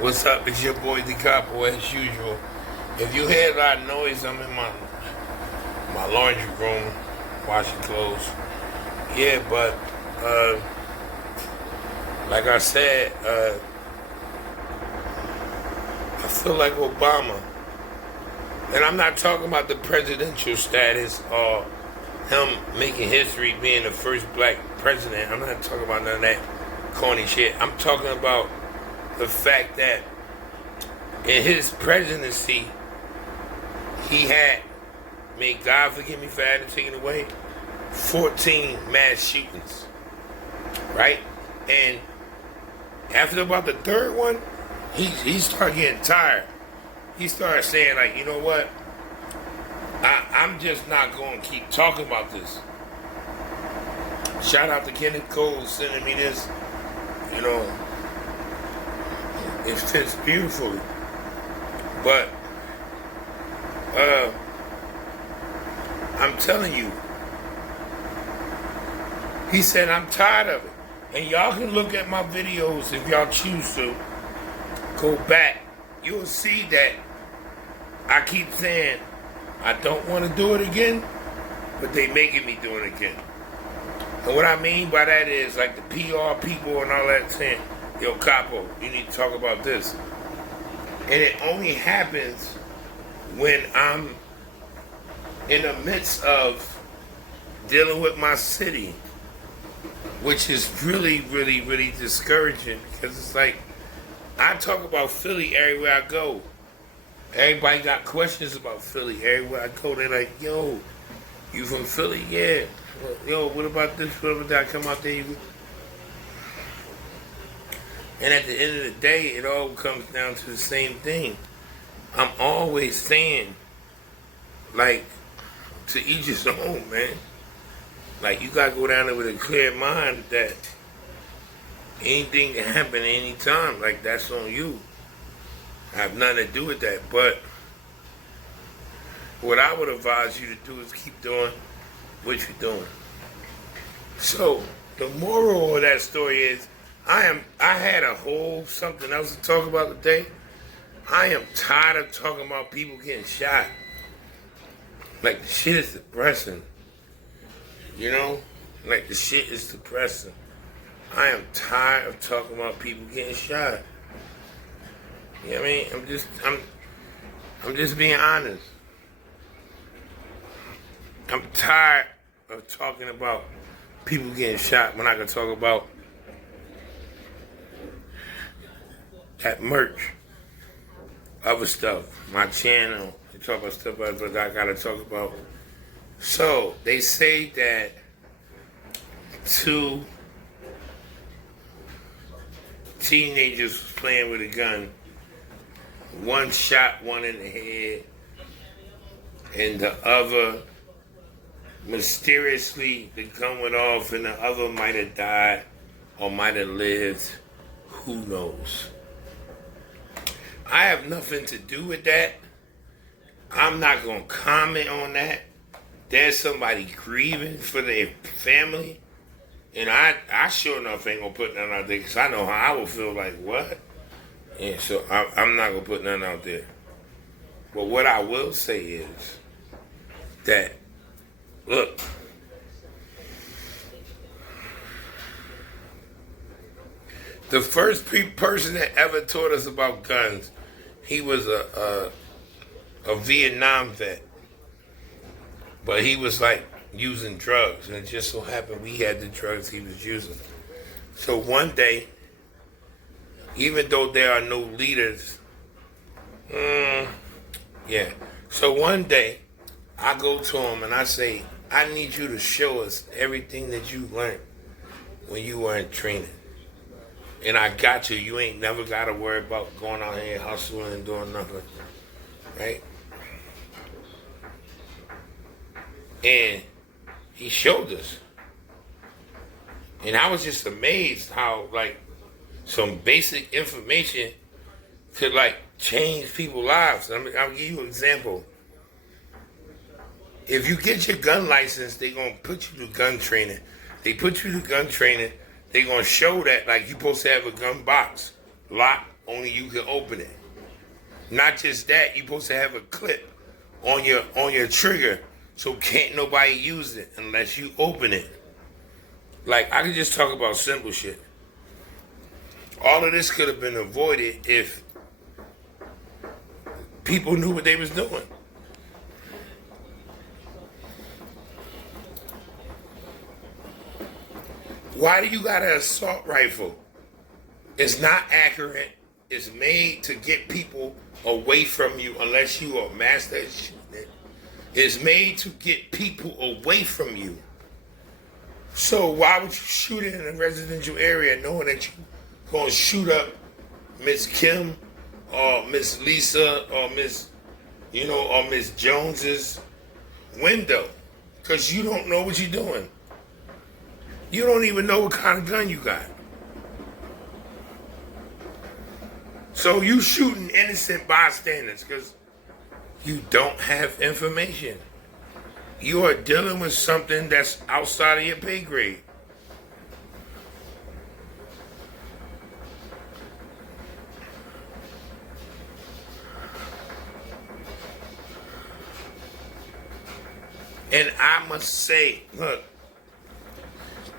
What's up? It's your boy Decopbo as usual. If you hear a lot of noise, I'm in my laundry room washing clothes. Yeah, but like I said, I feel like Obama. And I'm not talking about the presidential status or him making history being the first black president. I'm not talking about none of that corny shit. I'm talking about the fact that in his presidency, he had, may God forgive me for having taken away, 14 mass shootings, right? And after about the third one, he started getting tired. He started saying, like, you know what? I'm just not going to keep talking about this. Shout out to Kenneth Cole sending me this. You know, it fits beautifully. But I'm telling you, he said, I'm tired of it. And y'all can look at my videos if y'all choose to. Go back. You'll see that I keep saying I don't want to do it again, but they making me do it again. And what I mean by that is, like, the PR people and all that saying, yo, Capo, you need to talk about this. And it only happens when I'm in the midst of dealing with my city, which is really, really, really discouraging, because it's like, I talk about Philly everywhere I go. Everybody got questions about Philly everywhere I go. They're like, yo, you from Philly? Yeah. Yo, what about this? What about that? I come out there. And at the end of the day, it all comes down to the same thing. I'm always saying, like, to each his own, man. Like, you got to go down there with a clear mind that anything can happen any time. Like, that's on you. I have nothing to do with that. But what I would advise you to do is keep doing what you're doing. So, the moral of that story is, I had a whole something else to talk about today. I am tired of talking about people getting shot. Like, the shit is depressing. You know? Like, the shit is depressing. I am tired of talking about people getting shot. You know what I mean? I'm just being honest. I'm tired of talking about people getting shot when I can talk about that merch, other stuff, my channel. I talk about stuff that I gotta talk about. So they say that two teenagers was playing with a gun. One shot one in the head, and the other mysteriously the gun went off, and the other might have died or might have lived. Who knows? I have nothing to do with that. I'm not going to comment on that. There's somebody grieving for their family. And I sure enough ain't going to put nothing out there, because I know how I would feel. Like, what? And so I'm not going to put nothing out there. But what I will say is that, look, the first person that ever taught us about guns, he was a Vietnam vet. But he was like using drugs, and it just so happened we had the drugs he was using. So one day, even though there are no leaders, so one day, I go to him and I say, I need you to show us everything that you learned when you were in training. And I got you. You ain't never got to worry about going out here hustling and doing nothing. Right? And he showed us. And I was just amazed how, like, some basic information could, like, change people's lives. I mean, I'll give you an example. If you get your gun license, they're going to put you to gun training. They put you to gun training. They're going to show that, like, you're supposed to have a gun box, lock only you can open it. Not just that, you're supposed to have a clip on your trigger, so can't nobody use it unless you open it. Like, I could just talk about simple shit. All of this could have been avoided if people knew what they was doing. Why do you got an assault rifle? It's not accurate. It's made to get people away from you unless you are a master at shooting it. It's made to get people away from you. So why would you shoot it in a residential area knowing that you're going to shoot up Miss Kim or Miss Lisa or Miss Jones's window? Because you don't know what you're doing. You don't even know what kind of gun you got. So you shooting innocent bystanders because you don't have information. You are dealing with something that's outside of your pay grade. And I must say, look,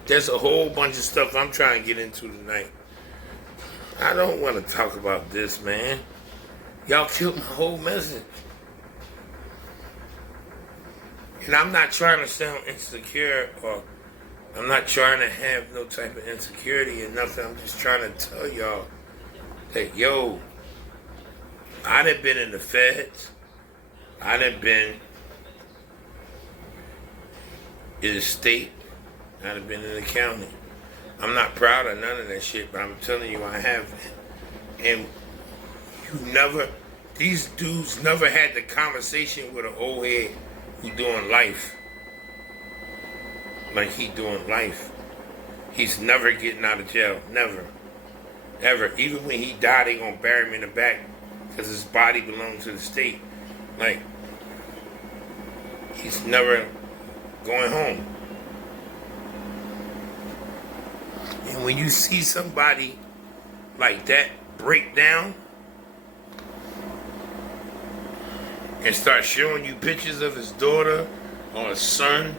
there's a whole bunch of stuff I'm trying to get into tonight. I don't want to talk about this, man. Y'all killed my whole message. And I'm not trying to sound insecure, or I'm not trying to have no type of insecurity or nothing. I'm just trying to tell y'all that, yo, I done been in the feds. I done been in the state. I done been in the county. I'm not proud of none of that shit, but I'm telling you I have. And these dudes never had the conversation with an old head who doing life. Like he doing life. He's never getting out of jail. Never. Ever. Even when he died, they gonna bury him in the back because his body belongs to the state. Like, he's never going home. And when you see somebody like that break down and start showing you pictures of his daughter or his son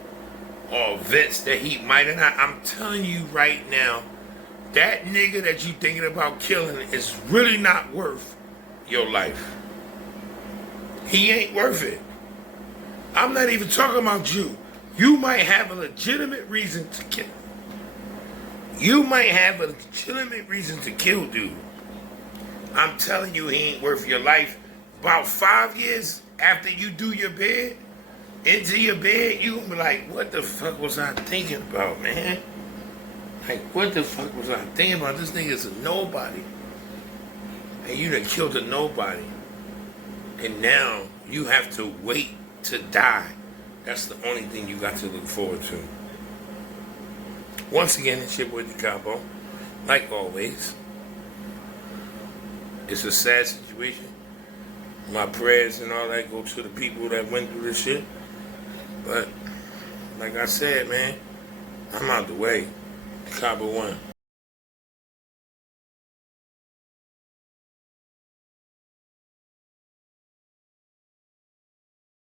or events that he might have not, I'm telling you right now, that nigga that you thinking about killing is really not worth your life. He ain't worth it. I'm not even talking about you. You might have a legitimate reason to kill. You might have a legitimate reason to kill dude. I'm telling you, he ain't worth your life. About 5 years after you do your bed, into your bed, you gonna be like, what the fuck was I thinking about, man? Like, what the fuck was I thinking about? This nigga's a nobody. And you done killed a nobody. And now you have to wait to die. That's the only thing you got to look forward to. Once again, it's your boy Decopbo. Like always, it's a sad situation. My prayers and all that go to the people that went through this shit. But, like I said, man, I'm out the way. Decopbo 1.